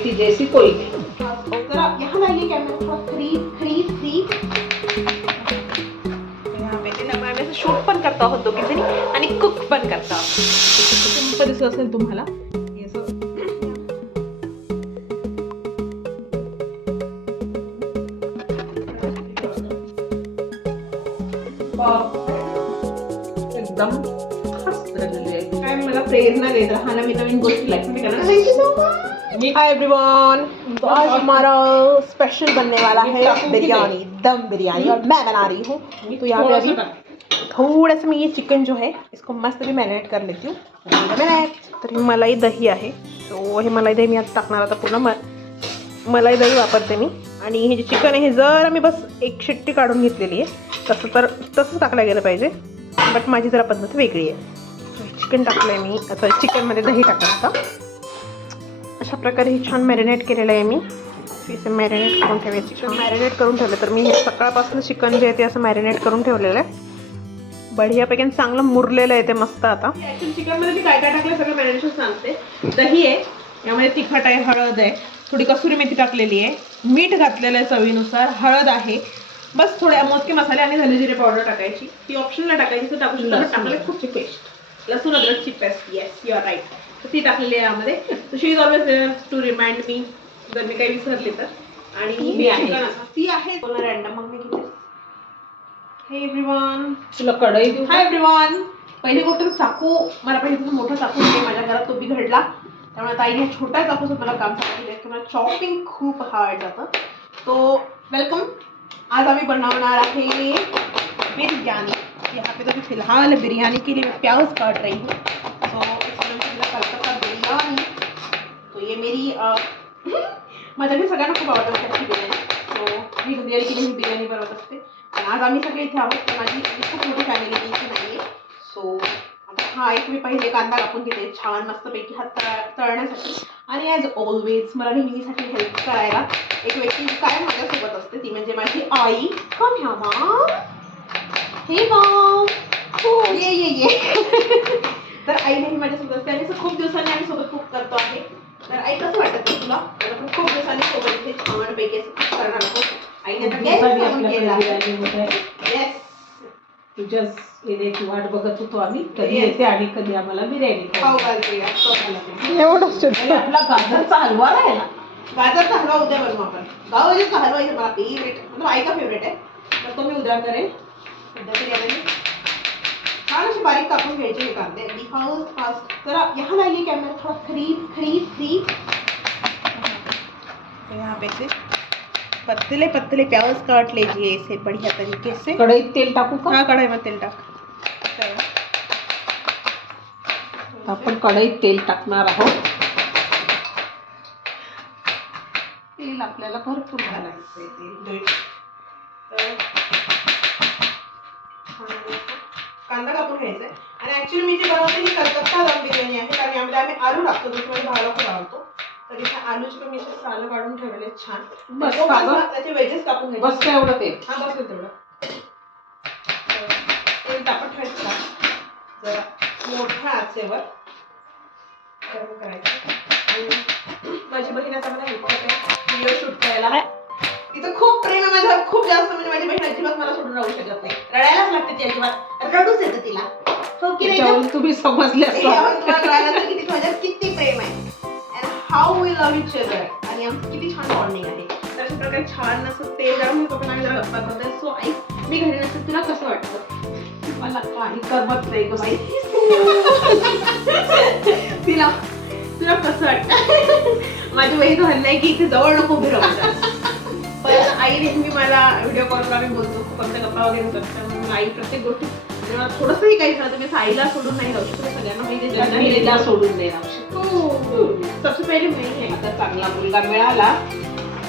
बेटी जैसी कोई नहीं। जरा यहाँ लाइए कैमरा थोड़ा फ्री यहाँ पे ना आम्ही असं शूट पण करतो आहोत दोघी जणी आणि कुक पण करतो आहोत. सिंपल दिसत असेल तुम्हाला हे असं एकदम मस्त झालेली आहे. काय मला प्रेरणा देत राहा नवीन नवीन गोष्टी लाईफ में करना. Thank you so much. Hi everyone, तो आज हमारा स्पेशल बनने वाला है बिरयानी, दम बिरयानी, और मैं बना रही हूँ. तो यहाँ पे अभी थोड़ा सा मैं ये चिकन जो है इसको मस्त भी मैरिनेट कर लेती हूँ. तर ही मलाई दही आहे. तो हे मलाई दही मी आता टाकणार. आता पूर्ण मलाई दही वापरते मी. आणि हे जे चिकन आहे हे जर मी बस एक शिट्टी काढून घेतलेली आहे. तसंच टाकलं गेलं पाहिजे, बट माझी जरा पद्धत वेगळी आहे. चिकन टाकलं आहे मी. आता चिकनमध्ये दही टाकायचं. अशा प्रकारे हे छान मॅरिनेट केलेलं आहे मी. असं मॅरिनेट करून ठेवायचं. चिकन मॅरिनेट करून ठेवलं तर मी हे सकाळपासून चिकन जे आहे ते असं मॅरिनेट करून ठेवलेलं आहे. बढियापैकी चांगलं मुरलेलं आहे ते मस्त. आता ॲक्च्युली चिकनमध्ये मी काय काय टाकलं सगळं मॅरिनेशन सांगते. दही आहे, यामध्ये तिखट आहे, हळद आहे, थोडी कसुरी मेथी टाकलेली आहे, मीठ घातलेलं आहे चवीनुसार, हळद आहे, बस थोडे मोजके मसाले आणि धने जिरे पावडर टाकायची. ती ऑप्शनला टाकायची तर टाकू शकतो. टाकलं खूपची पेस्ट, लसूण अद्रकची paste. Yes you are right. तर ती टाकलेली आहे यामध्ये. तर she is always to remind me जर मी काही विसरले तर. आणि ती आहे रॅन्डम. मग मी किती हे एव्हरीवन तुला कढई देऊ? Hi everyone. पहिली गोष्ट तर चाकू मला पाहिजे मोठा चाकू आहे माझ्या घरात, तो बिघडला. त्यामुळे ताईने छोटा चाकूच मला काम सांगितलं की मला चॉपिंग खूप हार्ड जातं. तो वेलकम. आज आम्ही बनवणार आहे बिरयानी. यहाँ पे तो अभी फिलहाल बिरयानी के लिए मैं प्याज काट रही हूँ. तो इसमें कलकत्ता बिरयानी. तो ये मेरी माझ्याकडे सगळ्यांना खूप आवडतं बिर्याणी. तो मी बिर्याणी केली मी बिर्याणी बनवत असते. आज आम्ही सगळे इथे आहोत. तर माझी खूप मोठी फॅमिली इथे नाही आहे. सो हा एक मी पहिले कांदा कापून घेते छान मस्तपैकी हात तळण्यासाठी. आणि ॲज ऑलवेज मला नेहमीसाठी हेल्प करायला एक व्यक्ती काय माझ्यासोबत असते, ती म्हणजे माझी आई. कम ह्या मॉम. हे मॉम. हो ये तर आई नेहमी माझ्यासोबत असते आणि खूप दिवसांनी आम्ही सोबत खूप करतो आहे. तर आई कसं वाटत आहे तुला? तर आपण खूप दिवसांनी सोबत इथे छानपैकी असं खूप करणार आहोत. आईने आता येस तुझ्याच येण्याची वाट बघत होतो आम्ही. कधी येते आणि कधी आम्हाला बिर्याणी खाऊ घालते. एवढंच. आपला गाजरचा हलवा राहिला. गाजरचा हलवा उद्या बनवू आपण. गावजीचा हलवा इथे मला फेवरेट, मतलब आई का फेवरेट आहे. तर तो मी उद्या करेन. उद्या बिर्याणी छान अशी बारीक कापून घ्यायचे हे कांदे अगदी फास्ट. जरा यहाँ लाइए कैमरा थोड़ा फ्री. यहाँ पे से पतले पतले प्याज काट लीजिए इसे बढ़िया तरीके से. कढईत तेल टाकू का? हाँ कढ़ाई में तेल टाक. आपण कढईत तेल टाकणार आहोत. तेल आपल्याला भरपूर घालायचं आहे. कांदा कापून घ्यायचा आहे. आणि ऍक्च्युली मी जे बनवते ही कलकत्ता दम बिर्याणी आहे. कारण यामध्ये आम्ही आलू टाकतो, जो तुम्हाला भावाला खूप आवडतो. तर इथे आलूची पण मी सालं काढून ठेवलेले छान. बस त्याचे वेजेस कापून घ्यायचे. बस एवढं तेल. हा बस तेवढं तेल तापत ठेवायचं. जरा मोठ्या आचेवर गरम करायचं. आणि माझी बहीण आता मला हेल्प करते व्हिडिओ शूट करायला. तिचं खूप प्रेम आहे माझ्यावर, खूप जास्त. म्हणजे माझी बहीण अजिबात मला सोडून राहू शकत नाही. रडायलाच लागते ती. अजिबात रडूच येतं तिला. हो की नाही? तुम्ही समजले किती माझ्यात किती प्रेम आहे. How we love each other. आणि आमचं किती छान बॉन्डिंग आहे. तर अशा प्रकारे छान असं तेल गरम होतं पण आम्ही जरा गप्पा करतोय. सो आई मी घरी नसते तुला कसं वाटतं? मला काही करमत नाही ग बाई. तुला कसं वाटतं? माझी बहीण म्हणलंय की इथे जवळ नको उभी राहू. पण आई नेहमी मला व्हिडिओ कॉलवर आम्ही बोलतो, खूप आमच्या गप्पा वगैरे करतो. म्हणून आई प्रत्येक गोष्टी थोडंसंही काही झालं तुम्ही आईला सोडून नाही राहू शकत. सगळ्यांना बहिणीला सोडून नाही राहू शकत. सबसे पहिले मी आहे. आता चांगला मुलगा मिळाला,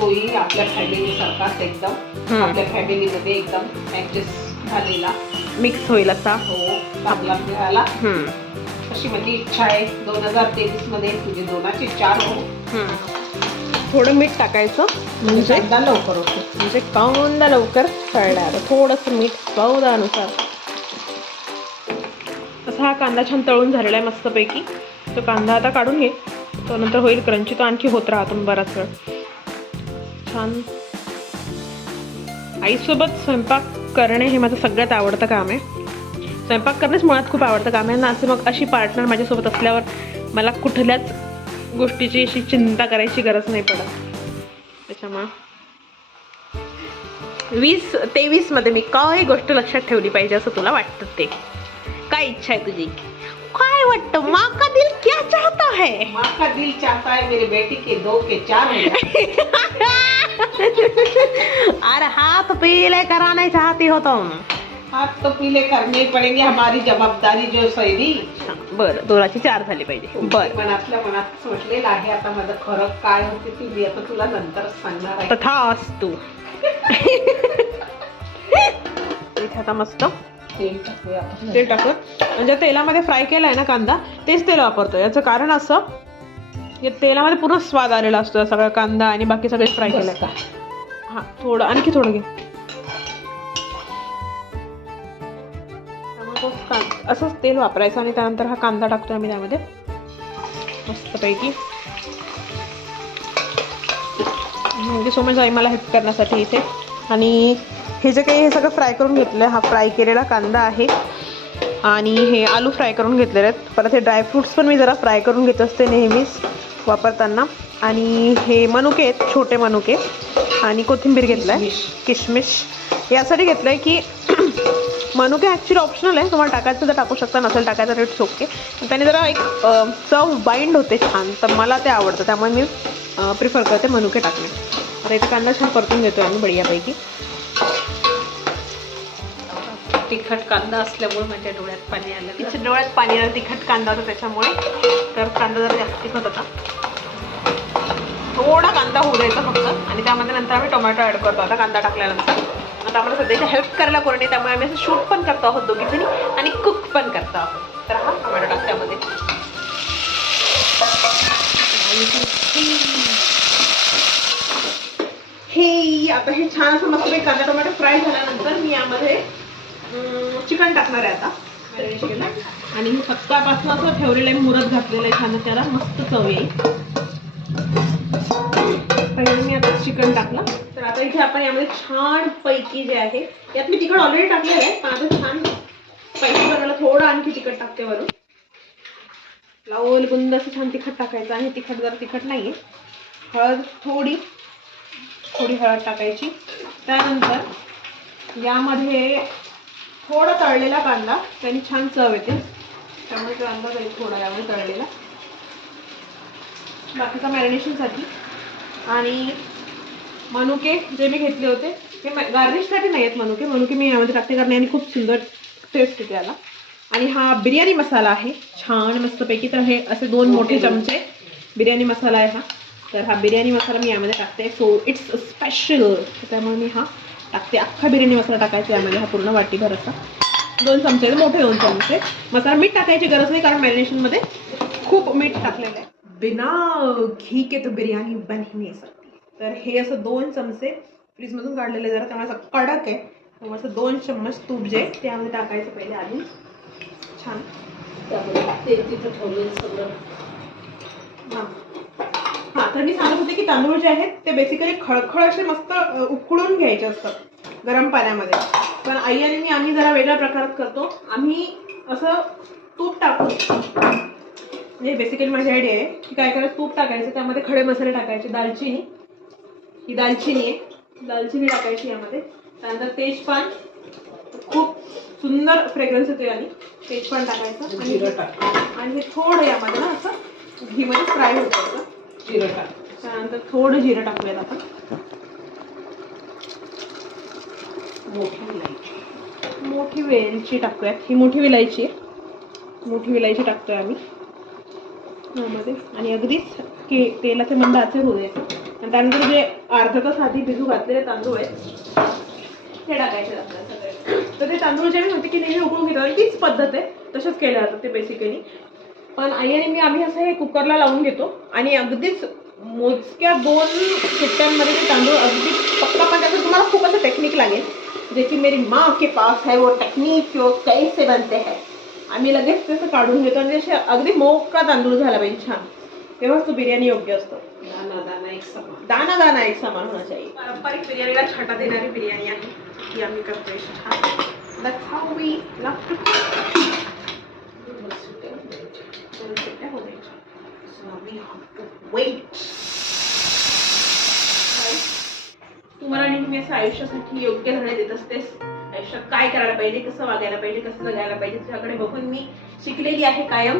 तोही आपल्या फॅमिली सारखाच एकदम आपल्या फॅमिलीमध्ये एकदम ऍडजस्ट झालेला, मिक्स होईल असा. हो चांगला मिळाला अशी माझी इच्छा आहे. 2023 मध्ये तुझे 2चे 4 हो. थोडं मीठ टाकायचं म्हणजे कांदा लवकर होतो. म्हणजे कांदा लवकर तळणार. थोडंसं मीठ स्वादानुसार. असा हा कांदा छान तळून झालेला आहे मस्तपैकी. तो कांदा आता काढून घे. तो नंतर होईल क्रंची, तो आणखी होत राहतो बराच वेळ. छान. आईसोबत स्वयंपाक करणे हे माझं सगळ्यात आवडतं काम आहे. स्वयंपाक करणेच मुळात खूप आवडतं काम आहे ना. असं मग अशी पार्टनर माझ्यासोबत असल्यावर मला कुठल्याच गोष्टीची अशी चिंता करायची गरज नाही पडत. त्याच्यामुळे 2023 मध्ये मी काय गोष्ट लक्षात ठेवली पाहिजे असं तुला वाटतं? ते काय इच्छा आहे तुझी? काय वाटतं? माँ का दिल क्या चाहता है? माँ का दिल चाहता है मेरी बेटी के 2 के 4 हो जाए. अरे हाथ पीले कराना चाहती हो तुम? हाथ तो पीले करने ही पडेंगे, हमारी जबाबदारी जो सैदी. बरं, 2ची 4 झाली पाहिजे. बरं, मनातल्या मनात म्हटलेलं आहे. आता माझं खरं काय होते ती मी आता तुला नंतर सांगणार आहे. तथास्तु. इथे आता मस्त तेल टाकूया आपण. तेल टाकून म्हणजे तेलामध्ये फ्राय केला आहे ना कांदा, तेच तेल वापरतो. याचं कारण असं, या तेलामध्ये पूर्ण स्वाद आलेला असतो सगळा कांदा आणि बाकी सगळे फ्राय केलं का. हां, थोडं आणखी थोडं घे. त्यामुळे तो असंच तेल वापरायचं आणि त्यानंतर हा कांदा टाकतो आम्ही त्यामध्ये मस्तपैकी. म्हणजे सो मच आई मला हेल्प करण्यासाठी इथे. आणि हे जे काही हे सगळं फ्राय करून घेतलं, हा फ्राय केलेला कांदा आहे आणि हे आलू फ्राय करून घेतलेले आहेत. परत हे ड्रायफ्रूट्स पण मी जरा फ्राय करून घेत असते नेहमीच वापरताना. आणि हे मनुके आहेत, छोटे मनुके, आणि कोथिंबीर घेतलं आहे, किशमिश यासाठी घेतलं आहे की मनुके ॲक्च्युली ऑप्शनल आहे, तुम्हाला टाकायचं तर टाकू शकता, नसेल टाकायचं रेट्स ओके. त्याने जरा एक चव बाइंड होते छान, तर मला ते आवडतं, त्यामुळे मी प्रिफर करते मनुके टाकणे. आता इथे कांदा छान परतून घेतो आम्ही बढियापैकी. तिखट कांदा असल्यामुळे माझ्या डोळ्यात पाणी आलं. तिच्या डोळ्यात पाणी आलं, तिखट कांदा होता त्याच्यामुळे. तर कांदा जरा जास्त तिखट होता, थोडा कांदा होऊ द्यायचा फक्त. आणि त्यामध्ये नंतर आम्ही टोमॅटो ॲड करतो आता कांदा टाकल्यानंतर. आता आम्हाला सध्याची हेल्प करायला कोण नाही, त्यामुळे आम्ही असं शूट पण करतो आहोत दोघीजणी आणि कुक पण करतो आहोत. तर हा टोमॅटो टाक त्यामध्ये. हे आता हे छान असं मस्त कांदा टोमॅटो फ्राय झाल्यानंतर मी यामध्ये चिकन टाकणार आहे आता मॅरिनेशनला. आणि हे सकाळपासून असं ठेवलेलं आहे, मुरत घातलेलं आहे छान, त्याला मस्त चव येईल. पहिले मी आता चिकन टाकलं. तर आता इथे आपण यामध्ये छान पैकी जे आहे, यात मी तिखट ऑलरेडी टाकलेलं आहे, पण आता छान स्पायसी करायला थोडं आणखी तिखट टाकते वरून. लावल बुंद असं छान तिखट टाकायचं. आणि तिखट जरा तिखट नाही आहे. हळद थोडी हळद टाकायची. त्यानंतर यामध्ये थोडा तळलेला कांदा, त्याने छान चव येते, त्यामुळे कांदा जाईल थोडा यामध्ये तळलेला बाकीचा मॅरिनेशनसाठी. आणि मनुके जे मी घेतले होते ते गार्निशसाठी नाही आहेत मनुके मी यामध्ये टाकते, कारण याने खूप सुंदर टेस्ट येते याला. आणि हा बिर्याणी मसाला आहे छान मस्तपैकी. तर हे असे 2 मोठे चमचे बिर्याणी मसाला आहे हा. तर हा बिर्याणी मसाला मी यामध्ये टाकते. सो इट्स स्पेशल, त्यामुळे मी हा टाकते. अख्खा बिर्याणी मसाला टाकायचा यामध्ये, हा पूर्ण वाटीभर असा. 2 चमचे, मोठे 2 चमचे मसाला. मीठ टाकायची गरज नाही, कारण मॅरिनेशनमध्ये खूप मीठ टाकलेलं आहे. बिना घी के तो बिर्याणी बन ही नाही सकती. तर हे असं 2 चमचे फ्रीजमधून काढलेले जरा, त्यामुळे असं कडक आहे, त्यामुळे असं 2 चम्मच तूप जे त्यामध्ये टाकायचं पहिले आधी छान. त्यामुळे ते तिथं ठेवलेलं सगळं. हां, तर मी सांगत होते की तांदूळ जे आहेत ते बेसिकली खळखळ असे मस्त उकळून घ्यायचे असतात गरम पाण्यामध्ये. पण आई आणि मी आम्ही जरा वेगळ्या प्रकारात करतो. आम्ही असं तूप टाकून, म्हणजे बेसिकली माझी आयडिया आहे की काय करायचं, तूप टाकायचं, त्यामध्ये खडे मसाले टाकायचे. दालचिनी, ही दालचिनी आहे, दालचिनी टाकायची यामध्ये. त्यानंतर तेजपान, खूप सुंदर फ्रेग्रन्स येते आणि तेजपान टाकायचं. आणि जिरं टाक. आणि हे थोडं यामध्ये ना असं घीमध्ये फ्राय होतं. जिरं टाक. त्यानंतर थोडं जिरं टाकूयात आपण. मोठी वेलची टाकूयात. ही मोठी विलायची आहे, मोठी विलायची टाकतोय आम्ही यामध्ये. आणि अगदीच तेलाचे मंद आचे होऊ द्यायचे. आणि त्यानंतर जे अर्धा तास आधी भिजू घातलेले तांदूळ आहेत ते टाकायचे आपल्याला सगळे. तर ते तांदूळ जे मी म्हणते की नेहमी उकळून घेतो, आणि तीच पद्धत आहे, तसंच केलं जातं ते बेसिकली. पण आई आणि मी आम्ही असं हे कुकरला लावून घेतो आणि अगदीच मोजक्या 2 शिट्ट्यांमध्ये ते तांदूळ अगदीच पक्का. पण त्याचं तुम्हाला खूप असं टेक्निक लागेल, जे की मेरी माँ के पास है वो टेक्निक, वो कैसे बनते हैं. आम्ही लगेच तसं काढून घेतो आणि असे अगदी मोकळा तांदूळ झाला पाहिजे छान. तेव्हाच तो बिर्याणी योग्य असतो. दाना दाना एक समान. दाना दाना एक समान होना चाहिए. पारंपरिक बिर्याणीला छटा देणारी बिर्याणी आहे ती आम्ही करतोय छान. That's how we love to cook. So we have to wait. तू मला नेहमी असं आयुष्यासाठी योग्य धडे देत असतेस. आयुष्यात काय करायला पाहिजे, कसं वागायला पाहिजे, कसं जगायला पाहिजे तुझ्याकडे बघून मी शिकलेली आहे कायम.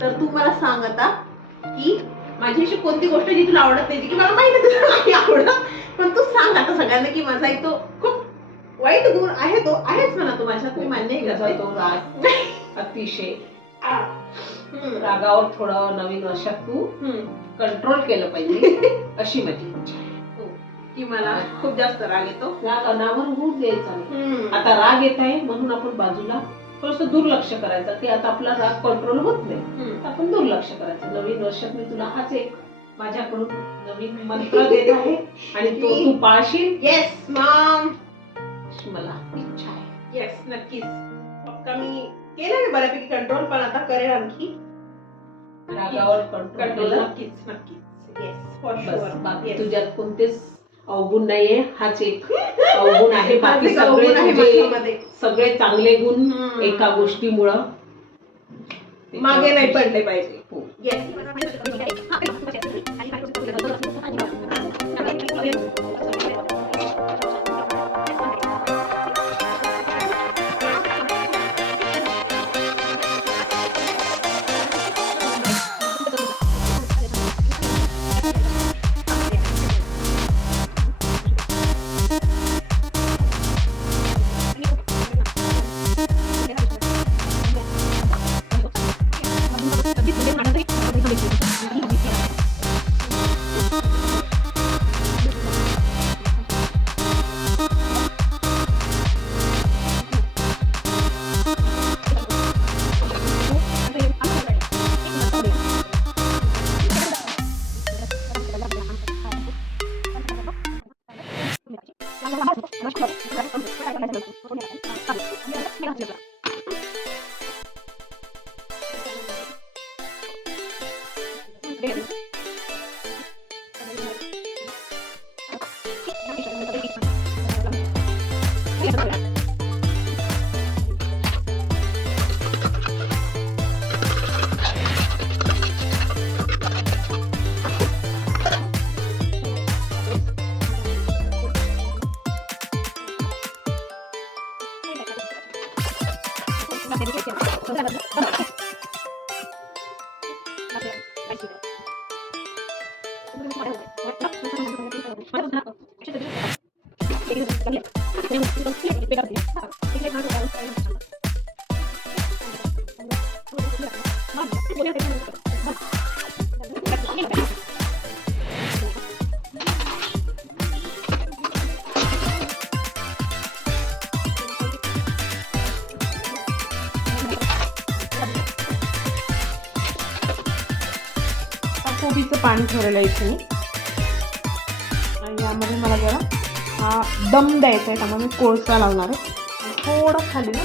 तर तू मला सांग आता की माझी अशी कोणती गोष्ट जी तुला आवडत नाही, की मला माहिती आहे तुला नाही आवडत, पण तू सांग आता सगळ्यांना की माझा एक तो खूप वाईट गुण आहे, तो आहेच म्हणा तो माझ्यात, मी मान्यही करते. तो राग अतिशय रागावर थोडं नवीन वर्षात तू कंट्रोल केलं पाहिजे अशी माझी इच्छा आहे. की मला खूप जास्त राग येतो. राग अनावर होऊ द्यायचा नाही. आता राग येत आहे म्हणून आपण बाजूला थोडस दुर्लक्ष करायचं. ते आता आपला राग कंट्रोल होत नाही, आपण दुर्लक्ष करायचं. नवीन वर्षात मी तुला हाच एक माझ्याकडून नवीन मंत्र देत आहे आणि तो तू पाळशील. येस मॉम, अशी मला इच्छा आहे. येस नक्कीच. पक्का मी केलं मी बऱ्यापैकी कंट्रोल, पण आता करेल आणखी रागावर कंट्रोल. नक्कीच नक्कीच. Yes for sure. बाकी तुझ्यात कोणतेच अवगुण नाहीये, हाच एक अवगुण आहे. बाकी सगळे चांगले गुण एका गोष्टीमुळं मागे नाही पडले पाहिजे. कोबीचं पाणी ठेवलेलं आहे इथे मी, आणि यामध्ये मला जरा हा दम द्यायचा आहे. त्यामुळे मी कोळसा लावणार आहे. थोडं खाली ना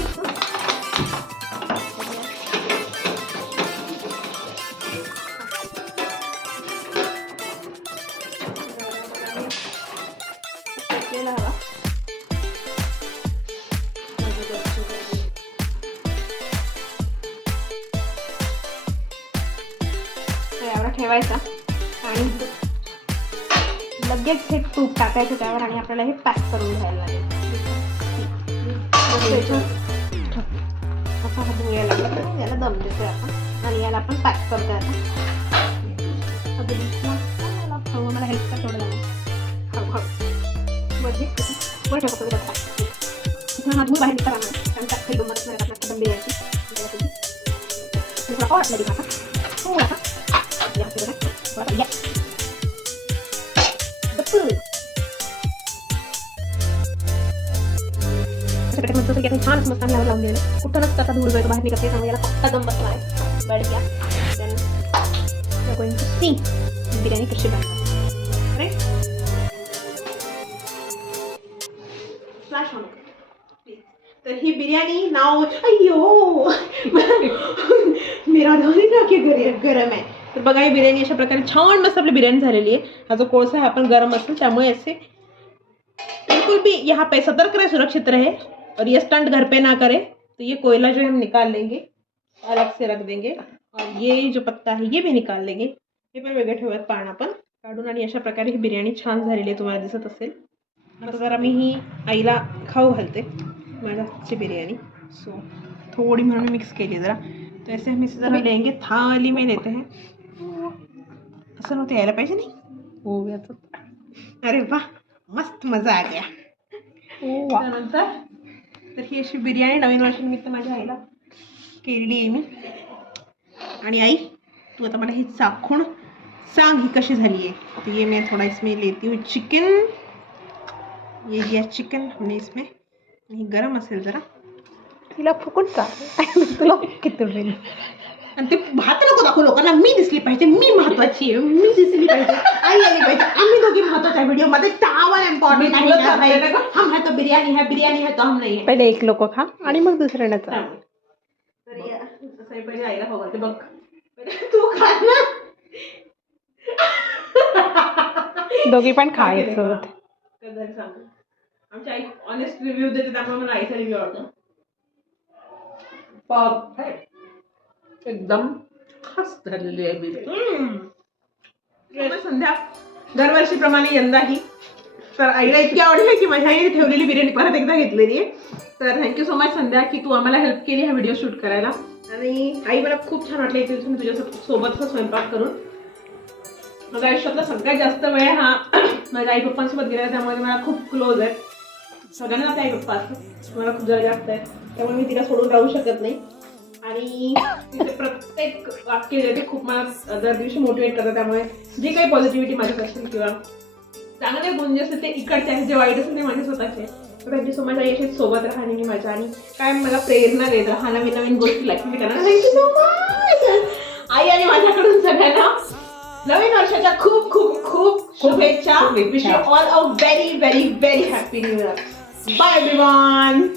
हवा एवढा ठेवायचा आणि लगेच हे तूप टाकायचं त्यावर आणि आपल्याला हे पॅक करून घ्यायला लागेल. असा हा धुया लागला, याला दम देतोय आपण आणि याला आपण पॅक करतोय. आता हळू मला हेल्प कर थोडं लागेल. हळू हा धूर बाहेर निघता राहणार कारण त्यात काही गंमत नाही राहणार. दम द्यायची थोडा वाटला दिला थोडा छान मसाला लावून दिले. कुठूनच त्याचा धूर जो बाहेर निघते त्यामुळे याला फक्त दम बसला आहे. बढिया. गोइंग टू सी बिर्याणी कशी बनवतात. Right flash on. तर ही बिर्याणी नाव अय्यो मेरा दानी ना के गरम है. तर बघा ही बिर्याणी अशा प्रकारे छान मस्त आपली बिर्याणी झालेली आहे. हा जो कोळसा आहे आपण गरम असेल त्यामुळे ऐसे बिल्कुल भी यहाँ पे सतर्क रहे, सुरक्षित रहे और ये स्टंट घर पे ना करे. तो ये कोयला जो है हम निकाल लेंगे, अलग से रख देंगे और ये जो पत्ता है ये भी निकाल लेंगे. हे पण वेगळे ठेवूयात पान आपण काढून. आणि अशा प्रकारे ही बिर्याणी छान झालेली आहे, तुम्हाला दिसत असेल. आता जरा मी ही आईला खाऊ घालते माझ्या हातची बिर्याणी. सो थोड़ी मैंने मिक्स के लिए जरा, तो ऐसे हम इसे जरा लेंगे, थाली में लेते हैं. असं नव्हतं यायला पाहिजे नाही हो याचं. अरे वा मस्त मजा आ गया. त्यानंतर तर ही अशी बिर्याणी नवीन वर्षानिमित्त माझ्या आईला केलेली आहे मी. आणि आई तू आता मला हे चाखून सांग ही कशी झाली आहे. तो ये मैं थोड़ा इसमें लेती हूँ चिकन. ये लिया चिकन हमने इसमें. ही गरम असेल जरा तिला फुकून चाल तुला किती वेळ. आणि ते भात नको दाखवू लोकांना. मी दिसली पाहिजे, मी महत्वाची आहे, मी दिसली पाहिजे, आई आली पाहिजे. आम्ही दोघी महत्वाच्या व्हिडिओ मध्ये टावर इम्पॉर्टंट आहे. हम है तो बिर्याणी है, बिर्याणी है तो हम नाही. पहिले एक लोक खा आणि मग दुसऱ्याला चाल. तर पहिले आईला बघते बघ तू खा ना. दोघी पण खायचं. आमची आई ऑनेस्ट रिव्ह्यू देते त्यामुळे मला आईचा रिव्ह्यू आवडतो. एकदम खास झालेली आहे बिर्याणी. संध्या दरवर्षीप्रमाणे यंदाही तर आईला इतकी आवडली की माझ्या आईने ठेवलेली बिर्याणी परत एकदा घेतलेली आहे. तर थँक्यू सो मच संध्या की तू आम्हाला हेल्प केली हा व्हिडिओ शूट करायला. आणि आई मला खूप छान वाटलं की तुम्ही तुझ्या सोबतचा स्वयंपाक करून. माझ्या आयुष्यातला सगळ्यात जास्त वेळ हा माझ्या आई पप्पांसोबत गेला, त्यामुळे मला खूप क्लोज आहे. सगळ्यांना ते आई पप्पा असतात, मला खूप जरा जास्त आहे, त्यामुळे मी तिला सोडून राहू शकत नाही. आणि तिचे प्रत्येक वाक्य जे ते खूप मला दर दिवशी मोटिवेट करतात. त्यामुळे जे काही पॉझिटिव्हिटी माझ्यात असेल किंवा चांगले गुण जे असतील ते इकडचे आहेत, जे वाईट असेल ते माझे स्वतःचे. तर थँक्यू सो मच आई अशीच सोबत राहा नेहमी माझ्या. आणि काय मला प्रेरणा देत राहा नवीन नवीन गोष्टी लाईफ करणार. थँक्यू सो मच आई. आणि माझ्याकडून सगळ्यांना नवीन वर्षाच्या खूप खूप खूप शुभेच्छा. Wish you all a very very very happy new year. Bye everyone.